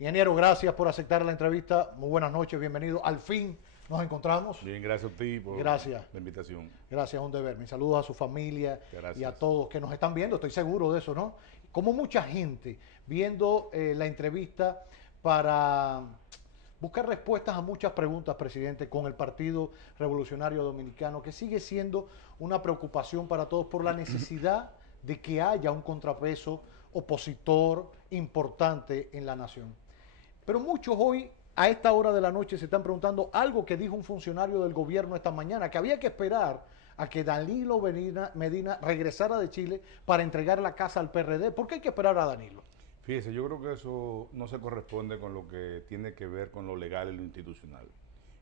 Ingeniero, gracias por aceptar la entrevista. Muy buenas noches, bienvenido. Al fin nos encontramos. Bien, gracias a ti por Gracias. la invitación. Gracias, un deber. Mis saludos a su familia y a Gracias. todos que nos están viendo. Estoy seguro de eso, ¿no? Como mucha gente viendo la entrevista para buscar respuestas a muchas preguntas, presidente, con el Partido Revolucionario Dominicano, que sigue siendo una preocupación para todos por la necesidad de que haya un contrapeso opositor importante en la nación. Pero muchos hoy, a esta hora de la noche, se están preguntando algo que dijo un funcionario del gobierno esta mañana, que había que esperar a que Danilo Medina regresara de Chile para entregar la casa al PRD. ¿Por qué hay que esperar a Danilo? Fíjese, yo creo que eso no se corresponde con lo que tiene que ver con lo legal y lo institucional.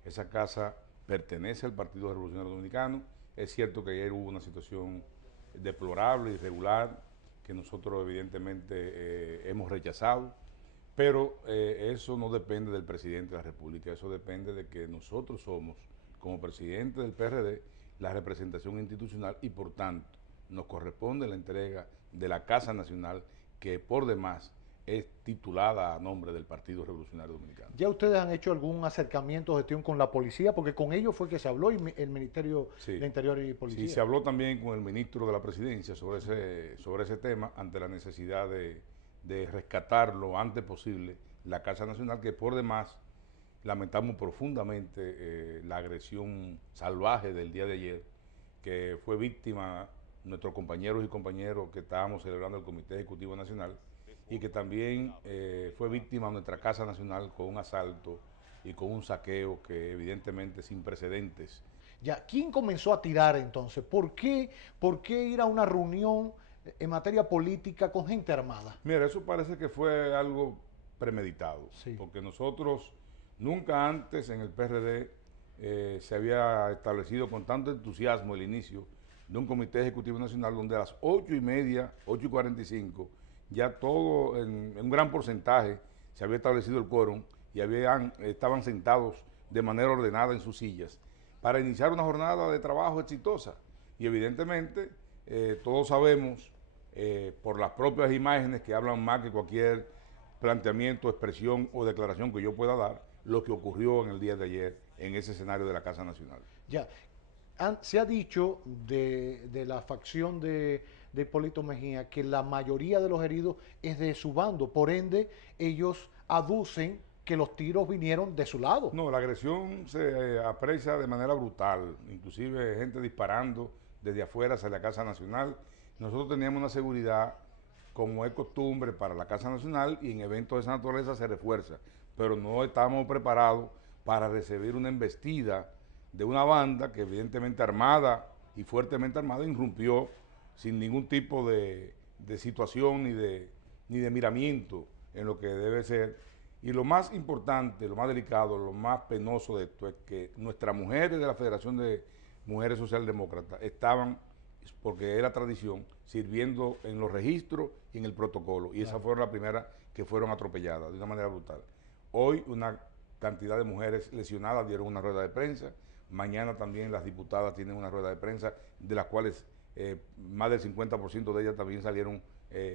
Esa casa pertenece al Partido Revolucionario Dominicano. Es cierto que ayer hubo una situación deplorable, irregular, que nosotros evidentemente hemos rechazado, pero eso no depende del presidente de la República, eso depende de que nosotros somos, como presidente del PRD, la representación institucional y por tanto nos corresponde la entrega de la Casa Nacional que por demás es titulada a nombre del Partido Revolucionario Dominicano. ¿Ya ustedes han hecho algún acercamiento o gestión con la policía? Porque con ellos fue que se habló el Ministerio de Sí, Interior y sí, Policía. se habló también con el ministro de la Presidencia sobre ese tema ante la necesidad de rescatar lo antes posible la Casa Nacional, que por demás lamentamos profundamente la agresión salvaje del día de ayer, que fue víctima nuestros compañeros y compañeros que estábamos celebrando el Comité Ejecutivo Nacional y que también fue víctima nuestra Casa Nacional con un asalto y con un saqueo que evidentemente sin precedentes. Ya, ¿quién comenzó a tirar entonces? ¿Por qué ir a una reunión en materia política con gente armada? Mira, eso parece que fue algo premeditado, Sí. porque nosotros nunca antes en el PRD se había establecido con tanto entusiasmo el inicio de un comité ejecutivo nacional donde a las 8:30, 8:45, ya todo en un gran porcentaje se había establecido el quórum y estaban sentados de manera ordenada en sus sillas para iniciar una jornada de trabajo exitosa. Y evidentemente todos sabemos por las propias imágenes que hablan más que cualquier planteamiento, expresión o declaración que yo pueda dar, lo que ocurrió en el día de ayer en ese escenario de la Casa Nacional. Ya, se ha dicho de la facción de Hipólito Mejía que la mayoría de los heridos es de su bando, por ende ellos aducen que los tiros vinieron de su lado. No, la agresión se aprecia de manera brutal, inclusive gente disparando desde afuera hacia la Casa Nacional. Nosotros teníamos una seguridad, como es costumbre para la Casa Nacional, y en eventos de esa naturaleza se refuerza, pero no estábamos preparados para recibir una embestida de una banda que evidentemente armada y fuertemente armada irrumpió sin ningún tipo de situación ni de miramiento en lo que debe ser. Y lo más importante, lo más delicado, lo más penoso de esto es que nuestras mujeres de la Federación de Mujeres Socialdemócratas estaban, porque era tradición, sirviendo en los registros y en el protocolo. Y esas fueron las primeras que fueron atropelladas de una manera brutal. Hoy una cantidad de mujeres lesionadas dieron una rueda de prensa. Mañana también las diputadas tienen una rueda de prensa, de las cuales más del 50% de ellas también salieron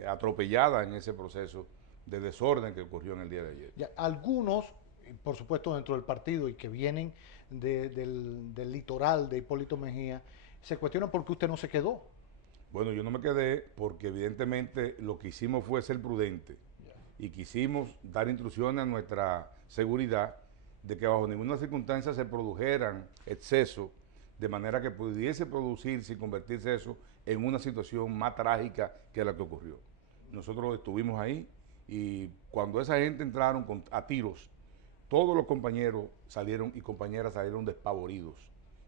atropelladas en ese proceso de desorden que ocurrió en el día de ayer. Ya, algunos, por supuesto dentro del partido y que vienen del litoral de Hipólito Mejía, se cuestionan por qué usted no se quedó. Bueno, yo no me quedé porque evidentemente lo que hicimos fue ser prudente Ya. y quisimos dar instrucciones a nuestra seguridad de que bajo ninguna circunstancia se produjeran excesos de manera que pudiese producirse y convertirse eso en una situación más trágica que la que ocurrió. Nosotros estuvimos ahí y cuando esa gente entraron a tiros, todos los compañeros salieron y compañeras salieron despavoridos,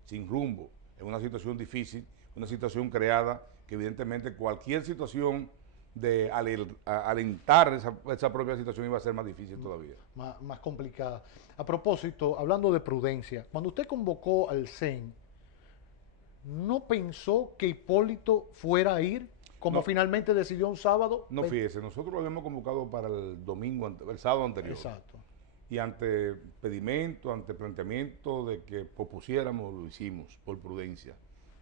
sin rumbo, en una situación difícil, una situación creada que evidentemente cualquier situación de alentar esa propia situación iba a ser más difícil todavía. Más complicada. A propósito, hablando de prudencia, cuando usted convocó al CEN, ¿no pensó que Hipólito fuera a ir, como No, finalmente decidió un sábado? no fíjese, nosotros lo habíamos convocado para el domingo, el sábado anterior. Exacto. Y ante pedimento, ante planteamiento de que pospusiéramos, lo hicimos por prudencia,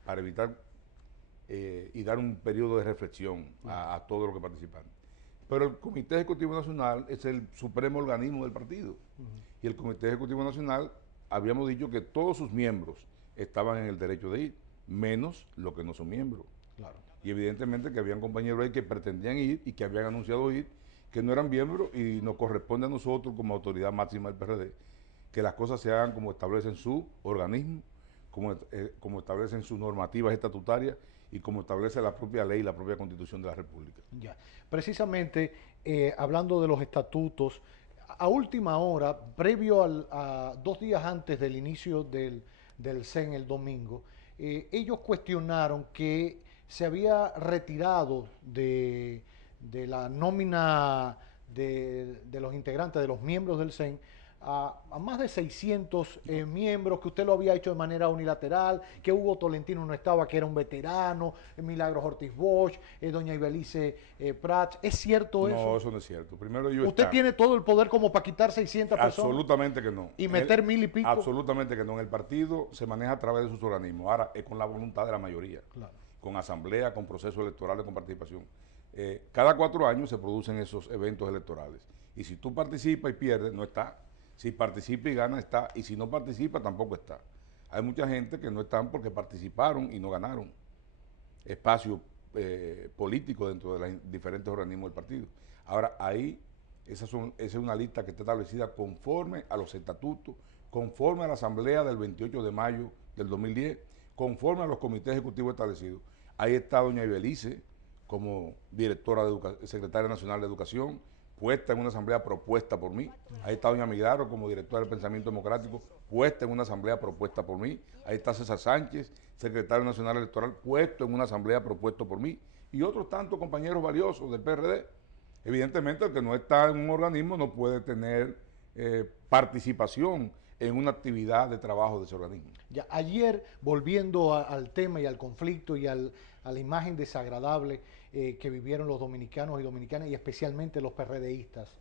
para evitar y dar un periodo de reflexión a todos los que participan. Pero el Comité Ejecutivo Nacional es el supremo organismo del partido. Y el Comité Ejecutivo Nacional, habíamos dicho que todos sus miembros estaban en el derecho de ir, menos los que no son miembros. Claro. Y evidentemente que habían compañeros ahí que pretendían ir y que habían anunciado ir, que no eran miembros, y nos corresponde a nosotros como autoridad máxima del PRD que las cosas se hagan como establecen su organismo, como establecen sus normativas estatutarias y como establece la propia ley y la propia Constitución de la República. Ya. Precisamente, hablando de los estatutos, a última hora, previo a 2 días antes del inicio del CEN el domingo, ellos cuestionaron que se había retirado de la nómina de los integrantes, de los miembros del CEN, a más de 600 miembros, que usted lo había hecho de manera unilateral, que Hugo Tolentino no estaba, que era un veterano, Milagros Ortiz Bosch, doña Ibelice Prats. ¿Es cierto eso? No, eso no es cierto. Primero ¿Usted tiene todo el poder como para quitar 600 personas? Absolutamente que no. ¿Y meter 1000 y pico? Absolutamente que no. En el partido se maneja a través de sus organismos. Ahora es con la voluntad de la mayoría. Claro. Con asamblea, con procesos electorales, con participación. Cada 4 años se producen esos eventos electorales. Y si tú participas y pierdes, no está. Si participa y gana, está. Y si no participa, tampoco está. Hay mucha gente que no están porque participaron y no ganaron espacio político dentro de los diferentes organismos del partido. Ahora, ahí, esa es una lista que está establecida conforme a los estatutos, conforme a la asamblea del 28 de mayo del 2010, conforme a los comités ejecutivos establecidos. Ahí está doña Ibelice como directora secretaria nacional de Educación, puesta en una asamblea propuesta por mí. Ahí está doña Milagro como directora del Pensamiento Democrático, puesta en una asamblea propuesta por mí. Ahí está César Sánchez, secretario nacional electoral, puesto en una asamblea propuesto por mí. Y otros tantos compañeros valiosos del PRD. Evidentemente, el que no está en un organismo no puede tener participación en una actividad de trabajo de ese organismo. Ya, ayer, volviendo al tema y al conflicto y a la imagen desagradable que vivieron los dominicanos y dominicanas, y especialmente los PRDistas,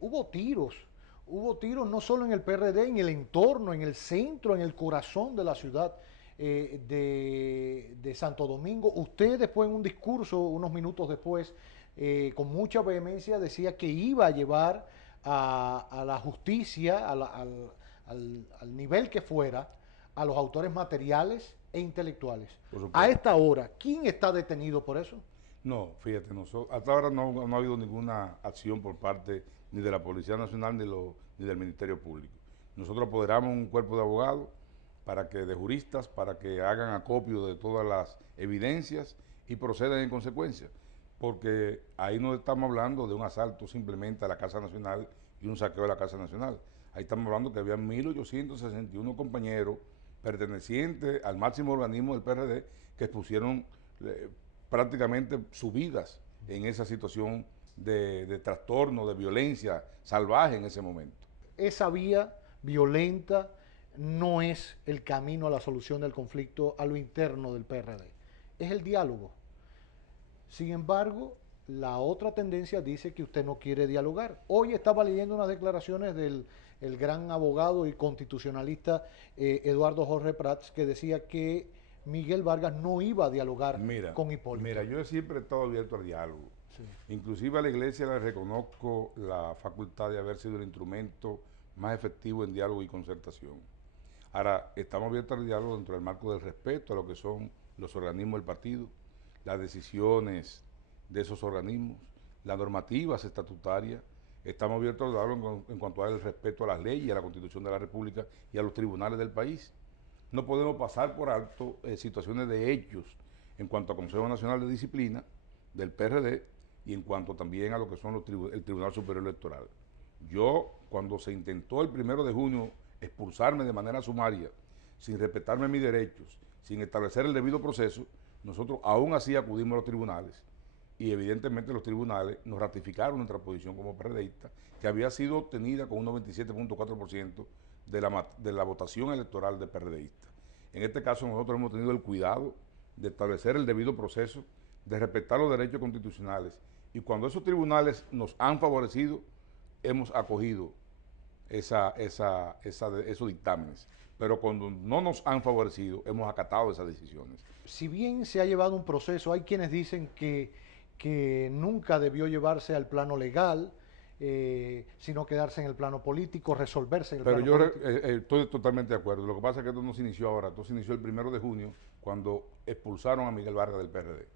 hubo tiros no solo en el PRD, en el entorno, en el centro, en el corazón de la ciudad de Santo Domingo. Usted después, en un discurso, unos minutos después, con mucha vehemencia decía que iba a llevar a la justicia, al nivel que fuera, a los autores materiales e intelectuales. A esta hora, ¿quién está detenido por eso? No, fíjate, hasta ahora no ha habido ninguna acción por parte ni de la Policía Nacional ni del Ministerio Público. Nosotros apoderamos un cuerpo de abogados de juristas, para que hagan acopio de todas las evidencias y procedan en consecuencia. Porque ahí no estamos hablando de un asalto simplemente a la Casa Nacional y un saqueo de la Casa Nacional. Ahí estamos hablando que había 1.861 compañeros pertenecientes al máximo organismo del PRD que expusieron prácticamente sus vidas en esa situación de trastorno, de violencia salvaje en ese momento. Esa vía violenta no es el camino a la solución del conflicto a lo interno del PRD, es el diálogo. Sin embargo, la otra tendencia dice que usted no quiere dialogar. Hoy estaba leyendo unas declaraciones del gran abogado y constitucionalista Eduardo Jorge Prats, que decía que Miguel Vargas no iba a dialogar con Hipólito. Mira, yo siempre he estado abierto al diálogo. Sí. Inclusive a la iglesia le reconozco la facultad de haber sido el instrumento más efectivo en diálogo y concertación. Ahora, estamos abiertos al diálogo dentro del marco del respeto a lo que son los organismos del partido, las decisiones de esos organismos, las normativas estatutarias. Estamos abiertos al diálogo en cuanto al respeto a las leyes, a la Constitución de la República y a los tribunales del país. No podemos pasar por alto situaciones de hechos en cuanto al Consejo Nacional de Disciplina del PRD y en cuanto también a lo que son el Tribunal Superior Electoral. Yo, cuando se intentó el 1 de junio expulsarme de manera sumaria, sin respetarme mis derechos, sin establecer el debido proceso, nosotros aún así acudimos a los tribunales y evidentemente los tribunales nos ratificaron nuestra posición como PRDistas, que había sido obtenida con un 97.4% de la votación electoral de PRDistas. En este caso nosotros hemos tenido el cuidado de establecer el debido proceso, de respetar los derechos constitucionales, y cuando esos tribunales nos han favorecido, hemos acogido esos dictámenes, pero cuando no nos han favorecido, hemos acatado esas decisiones. Si bien se ha llevado un proceso, hay quienes dicen que que nunca debió llevarse al plano legal, sino quedarse en el plano político, resolverse en el Pero plano yo político. estoy totalmente de acuerdo. Lo que pasa es que esto no se inició ahora, esto se inició el 1 de junio, cuando expulsaron a Miguel Vargas del PRD.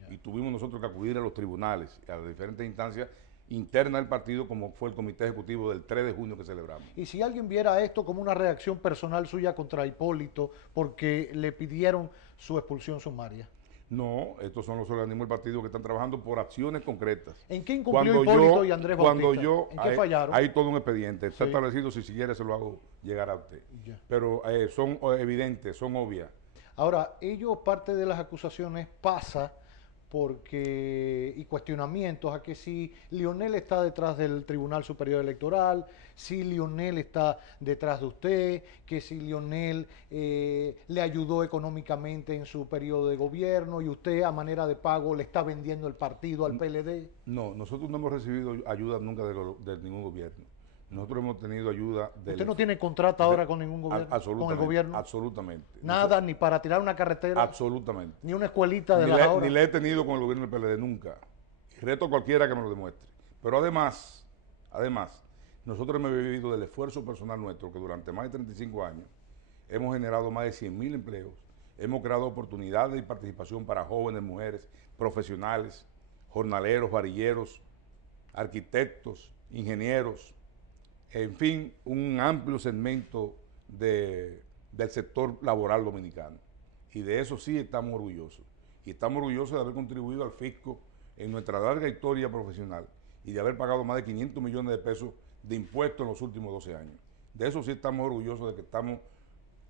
Ya. Y tuvimos nosotros que acudir a los tribunales, a las diferentes instancias internas del partido, como fue el comité ejecutivo del 3 de junio que celebramos. Y si alguien viera esto como una reacción personal suya contra Hipólito porque le pidieron su expulsión sumaria. No, estos son los organismos del partido que están trabajando por acciones concretas. ¿En qué incumplió Hipólito y Andrés Bautista? ¿En qué fallaron? Hay todo un expediente, está Sí. establecido, si quiere se lo hago llegar a usted. Ya. Pero son evidentes, son obvias. Ahora, ellos, parte de las acusaciones pasa porque, y cuestionamientos a que si Lionel está detrás del Tribunal Superior Electoral, si Lionel está detrás de usted, que si Lionel le ayudó económicamente en su periodo de gobierno y usted a manera de pago le está vendiendo el partido al PLD. No, nosotros no hemos recibido ayuda nunca de ningún gobierno. Nosotros hemos tenido ayuda del... ¿Usted no tiene contrato ahora con ningún gobierno? ¿Con el gobierno? Absolutamente. Nada, ni para tirar una carretera, Absolutamente. ni una escuelita de Ni las ahora. ni le he tenido con el gobierno del PLD nunca. Y reto a cualquiera que me lo demuestre. Pero además, nosotros hemos vivido del esfuerzo personal nuestro, que durante más de 35 años hemos generado más de 100.000 empleos, hemos creado oportunidades y participación para jóvenes, mujeres, profesionales, jornaleros, varilleros, arquitectos, ingenieros, en fin, un amplio segmento del sector laboral dominicano. Y de eso sí estamos orgullosos. Y estamos orgullosos de haber contribuido al fisco en nuestra larga historia profesional y de haber pagado más de 500 millones de pesos de impuestos en los últimos 12 años. De eso sí estamos orgullosos, de que estamos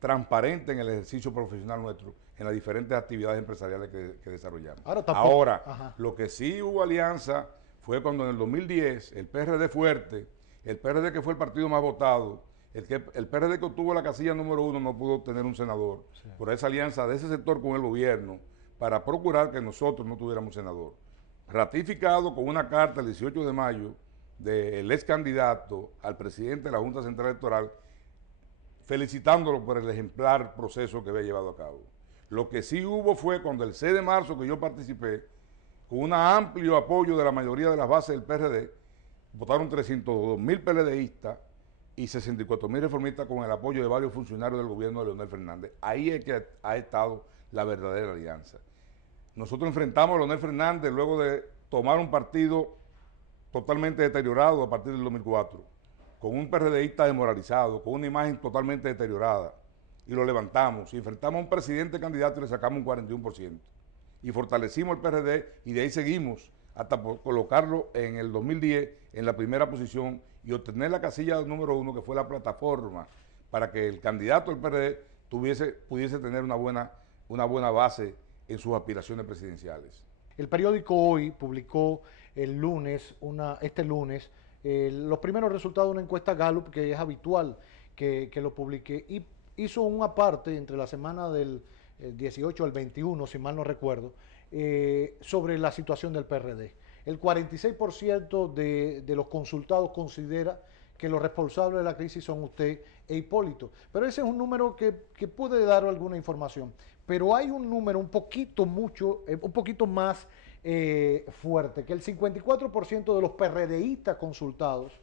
transparentes en el ejercicio profesional nuestro, en las diferentes actividades empresariales que desarrollamos. Ahora, lo que sí hubo alianza fue cuando en el 2010 el PRD fuerte, el PRD que fue el partido más votado, el PRD que obtuvo la casilla número 1 no pudo obtener un senador, sí, por esa alianza de ese sector con el gobierno para procurar que nosotros no tuviéramos senador. Ratificado con una carta el 18 de mayo del ex candidato al presidente de la Junta Central Electoral, felicitándolo por el ejemplar proceso que había llevado a cabo. Lo que sí hubo fue cuando el 6 de marzo que yo participé, con un amplio apoyo de la mayoría de las bases del PRD, votaron 302.000 PLDistas y 64.000 reformistas con el apoyo de varios funcionarios del gobierno de Leonel Fernández. Ahí es que ha estado la verdadera alianza. Nosotros enfrentamos a Leonel Fernández luego de tomar un partido totalmente deteriorado a partir del 2004, con un PRDista desmoralizado, con una imagen totalmente deteriorada, y lo levantamos, y enfrentamos a un presidente candidato y le sacamos un 41%, y fortalecimos el PRD, y de ahí seguimos hasta colocarlo en el 2010 en la primera posición y obtener la casilla número 1, que fue la plataforma para que el candidato del PRD pudiese tener una buena base en sus aspiraciones presidenciales. El periódico Hoy publicó este lunes, los primeros resultados de una encuesta Gallup, que es habitual que lo publique, y hizo una parte entre la semana del 18 al 21, si mal no recuerdo, sobre la situación del PRD. El 46% de los consultados considera que los responsables de la crisis son usted e Hipólito. Pero ese es un número que puede dar alguna información. Pero hay un número un poquito más fuerte, que el 54% de los PRDistas consultados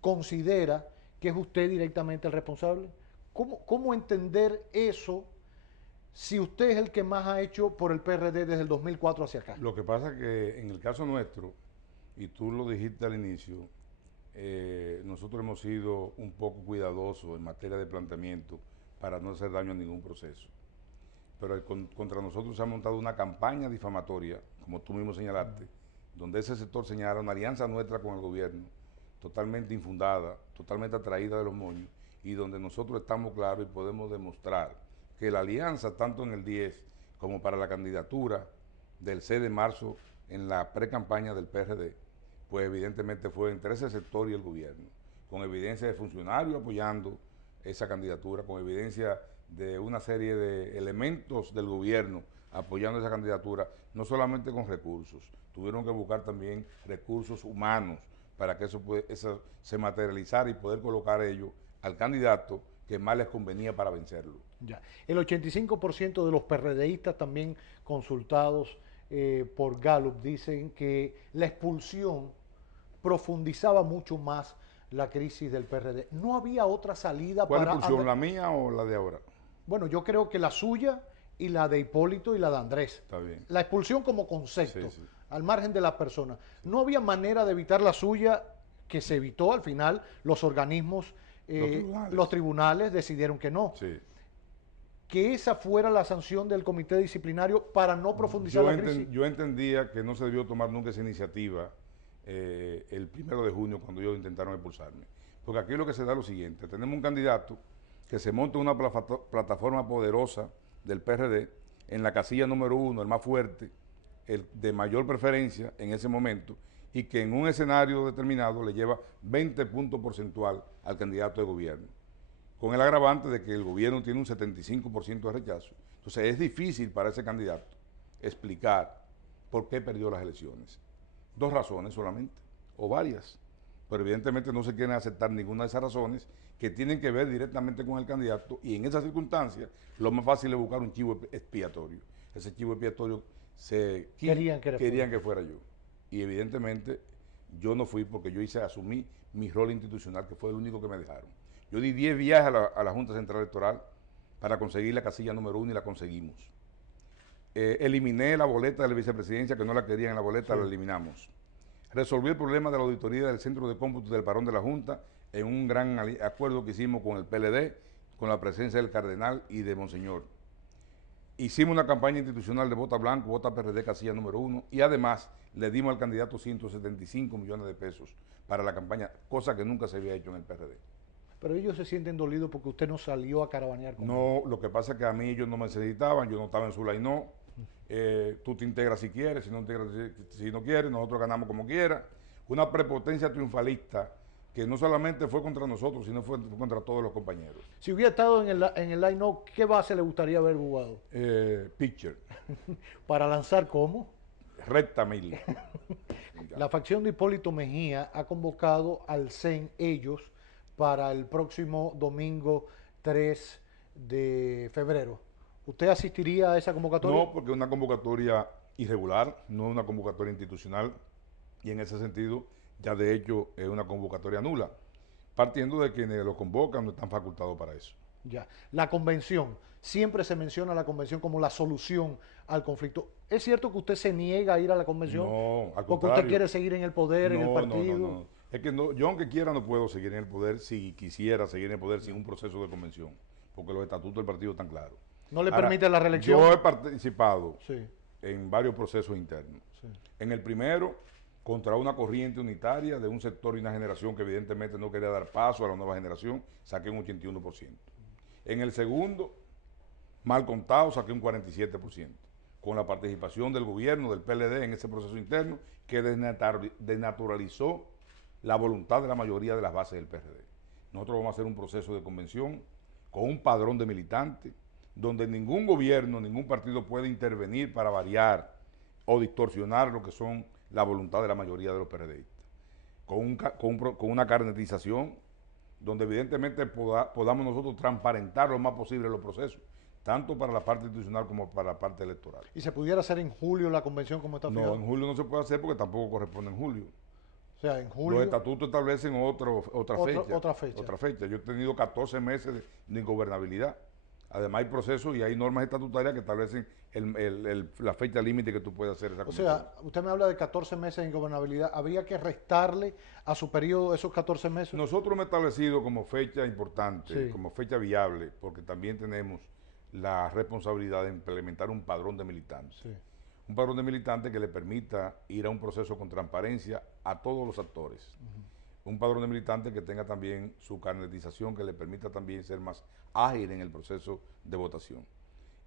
considera que es usted directamente el responsable. ¿Cómo entender eso si usted es el que más ha hecho por el PRD desde el 2004 hacia acá? Lo que pasa es que en el caso nuestro, y tú lo dijiste al inicio, nosotros hemos sido un poco cuidadosos en materia de planteamiento para no hacer daño a ningún proceso. Pero contra nosotros se ha montado una campaña difamatoria, como tú mismo señalaste, donde ese sector señala una alianza nuestra con el gobierno, totalmente infundada, totalmente atraída de los moños, y donde nosotros estamos claros y podemos demostrar que la alianza, tanto en el 10 como para la candidatura del 6 de marzo en la pre-campaña del PRD, pues evidentemente fue entre ese sector y el gobierno, con evidencia de funcionarios apoyando esa candidatura, con evidencia de una serie de elementos del gobierno apoyando esa candidatura, no solamente con recursos, tuvieron que buscar también recursos humanos para que eso se materializara y poder colocar ellos al candidato que más les convenía para vencerlo. Ya. El 85% de los PRDistas también consultados por Gallup dicen que la expulsión profundizaba mucho más la crisis del PRD. No había otra salida ¿Cuál para... expulsión, la mía o la de ahora? Bueno, yo creo que la suya y la de Hipólito y la de Andrés. Está bien. La expulsión como concepto, Sí, sí. al margen de las personas. No había manera de evitar la suya, que se evitó al final. Los organismos, los tribunales decidieron que no. Sí. Que esa fuera la sanción del comité disciplinario para no profundizar la crisis. Yo entendía que no se debió tomar nunca esa iniciativa el 1 de junio cuando ellos intentaron expulsarme. Porque aquí lo que se da es lo siguiente. Tenemos un candidato que se monta en una plataforma poderosa del PRD en la casilla número 1, el más fuerte, el de mayor preferencia en ese momento, y que en un escenario determinado le lleva 20 puntos porcentual al candidato de gobierno, con el agravante de que el gobierno tiene un 75% de rechazo. Entonces es difícil para ese candidato explicar por qué perdió las elecciones. 2 razones solamente, o varias, pero evidentemente no se quieren aceptar ninguna de esas razones que tienen que ver directamente con el candidato, y en esas circunstancias lo más fácil es buscar un chivo expiatorio. Ese chivo expiatorio querían que fuera yo, y evidentemente yo no fui porque yo asumí mi rol institucional, que fue el único que me dejaron. Yo di 10 viajes a la Junta Central Electoral para conseguir la casilla número 1 y la conseguimos. Eliminé la boleta de la vicepresidencia, que no la querían en la boleta, sí. La eliminamos. Resolví el problema de la auditoría del Centro de Cómputo del Parón de la Junta en un gran acuerdo que hicimos con el PLD, con la presencia del Cardenal y de Monseñor. Hicimos una campaña institucional de Vota Blanco, Vota PRD, casilla número 1, y además le dimos al candidato 175 millones de pesos para la campaña, cosa que nunca se había hecho en el PRD. Pero ellos se sienten dolidos porque usted no salió a caravanear con No, ellos. Lo que pasa es que a mí ellos no me necesitaban, yo no estaba en su line, tú te integras si quieres, si no quieres, nosotros ganamos como quiera. Una prepotencia triunfalista que no solamente fue contra nosotros, sino fue contra todos los compañeros. Si hubiera estado en el line, ¿qué base le gustaría haber jugado? Pitcher. ¿Para lanzar cómo? Recta mil. La facción de Hipólito Mejía ha convocado al CEN, ellos, para el próximo domingo 3 de febrero. ¿Usted asistiría a esa convocatoria? No, porque es una convocatoria irregular, no es una convocatoria institucional, y en ese sentido ya de hecho es una convocatoria nula, partiendo de quienes lo convocan no están facultados para eso. Ya. La convención, siempre se menciona la convención como la solución al conflicto. ¿Es cierto que usted se niega a ir a la convención? No, al porque contrario. Usted quiere seguir en el poder, en el partido. No. Es que no, yo aunque quiera no puedo seguir en el poder si quisiera seguir en el poder sin un proceso de convención, porque los estatutos del partido están claros. ¿No le permite la reelección? Yo he participado sí. en varios procesos internos. Sí. En el primero, contra una corriente unitaria de un sector y una generación que evidentemente no quería dar paso a la nueva generación, saqué un 81%. En el segundo, mal contado, saqué un 47%, con la participación del gobierno, del PLD en ese proceso interno, que desnaturalizó la voluntad de la mayoría de las bases del PRD. Nosotros vamos a hacer un proceso de convención con un padrón de militantes, donde ningún gobierno, ningún partido puede intervenir para variar o distorsionar lo que son la voluntad de la mayoría de los PRDistas. Con una carnetización, donde evidentemente podamos nosotros transparentar lo más posible los procesos, tanto para la parte institucional como para la parte electoral. ¿Y se pudiera hacer en julio la convención como está fijado? No, en julio no se puede hacer porque tampoco corresponde en julio. O sea, en julio... Los estatutos establecen otra fecha. Otra fecha. Yo he tenido 14 meses de ingobernabilidad. Además hay procesos y hay normas estatutarias que establecen la fecha límite que tú puedes hacer esa convención. O sea, usted me habla de 14 meses de ingobernabilidad. ¿Habría que restarle a su periodo esos 14 meses? Nosotros hemos establecido como fecha importante, sí. como fecha viable, porque también tenemos la responsabilidad de implementar un padrón de militantes. Sí. Un padrón de militantes que le permita ir a un proceso con transparencia a todos los actores. Un padrón de militantes que tenga también su carnetización, que le permita también ser más ágil en el proceso de votación.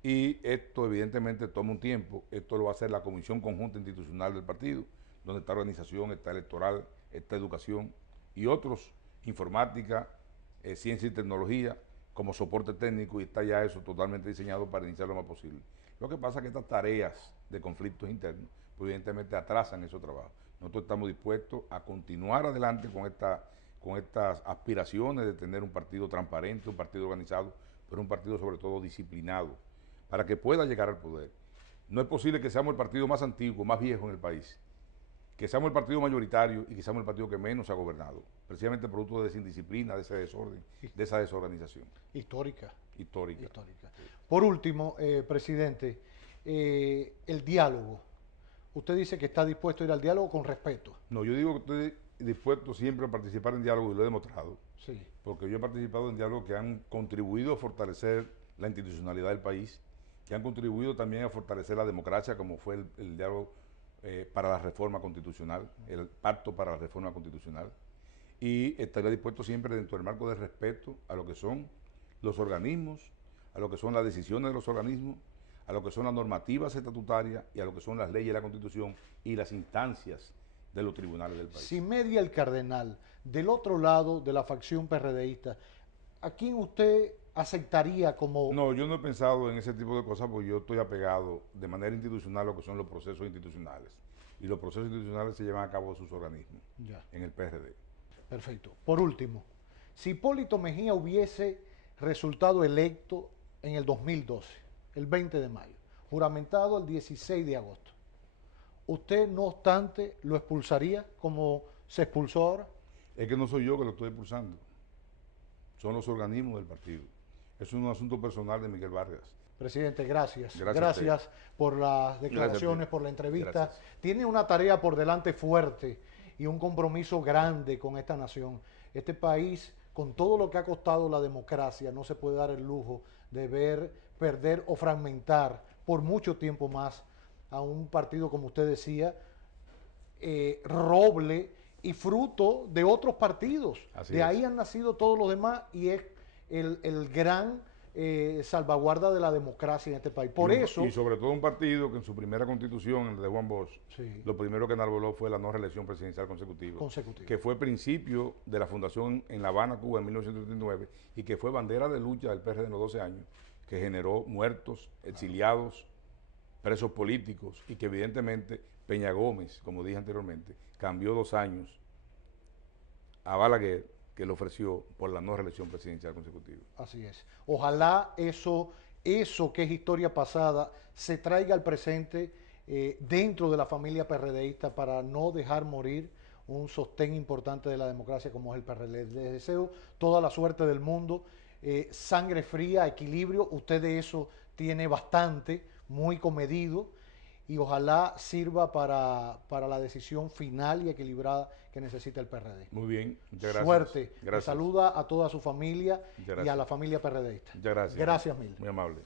Y esto evidentemente toma un tiempo, esto lo va a hacer la Comisión Conjunta Institucional del partido, donde está organización, está electoral, está educación y otros, informática, ciencia y tecnología, como soporte técnico, y está ya eso totalmente diseñado para iniciar lo más posible. Lo que pasa es que estas tareas de conflictos internos, pues evidentemente atrasan esos trabajos. Nosotros estamos dispuestos a continuar adelante con estas aspiraciones de tener un partido transparente, un partido organizado, pero un partido sobre todo disciplinado, para que pueda llegar al poder. No es posible que seamos el partido más antiguo, más viejo en el país, que seamos el partido mayoritario y que seamos el partido que menos ha gobernado, precisamente producto de esa indisciplina, de ese desorden, de esa desorganización Histórica. histórica. Histórica. Por último, presidente, el diálogo. Usted dice que está dispuesto a ir al diálogo con respeto. No, yo digo que estoy dispuesto siempre a participar en diálogo y lo he demostrado, Sí. porque yo he participado en diálogos que han contribuido a fortalecer la institucionalidad del país, que han contribuido también a fortalecer la democracia, como fue el diálogo para la reforma constitucional, el pacto para la reforma constitucional, y estaría dispuesto siempre dentro del marco de respeto a lo que son los organismos, a lo que son las decisiones de los organismos, a lo que son las normativas estatutarias y a lo que son las leyes de la Constitución y las instancias de los tribunales del país. Si media el cardenal, del otro lado de la facción PRDista, ¿a quién usted aceptaría como...? No, yo no he pensado en ese tipo de cosas porque yo estoy apegado de manera institucional a lo que son los procesos institucionales. Y los procesos institucionales se llevan a cabo en sus organismos, Ya. en el PRD. Perfecto. Por último, si Hipólito Mejía hubiese resultado electo en el 2012, el 20 de mayo, juramentado el 16 de agosto, ¿usted no obstante lo expulsaría como se expulsó ahora? Es que no soy yo que lo estoy expulsando, son los organismos del partido. Es un asunto personal de Miguel Vargas. Presidente, gracias. Gracias por las declaraciones, por la entrevista. Tiene una tarea por delante fuerte y un compromiso grande con esta nación. Este país, con todo lo que ha costado la democracia, no se puede dar el lujo de ver perder o fragmentar por mucho tiempo más a un partido, como usted decía, roble y fruto de otros partidos. Así Ahí han nacido todos los demás y es el gran salvaguarda de la democracia en este país. Por eso... Y sobre todo un partido que en su primera constitución, el de Juan Bosch, sí, lo primero que enarboló fue la no reelección presidencial consecutiva, que fue principio de la fundación en La Habana, Cuba, en 1939, y que fue bandera de lucha del PRD en los 12 años, que generó muertos, exiliados, presos políticos, y que evidentemente Peña Gómez, como dije anteriormente, cambió 2 años a Balaguer, que le ofreció por la no reelección presidencial consecutiva. Así es. Ojalá eso que es historia pasada se traiga al presente dentro de la familia PRDista para no dejar morir un sostén importante de la democracia como es el PRD. Les deseo toda la suerte del mundo, sangre fría, equilibrio. Usted de eso tiene bastante, muy comedido, y ojalá sirva para la decisión final y equilibrada que necesita el PRD. Muy bien, muchas gracias. Suerte. Gracias. Saluda a toda su familia y a la familia PRDista. Muchas gracias. Gracias mil. Muy amable.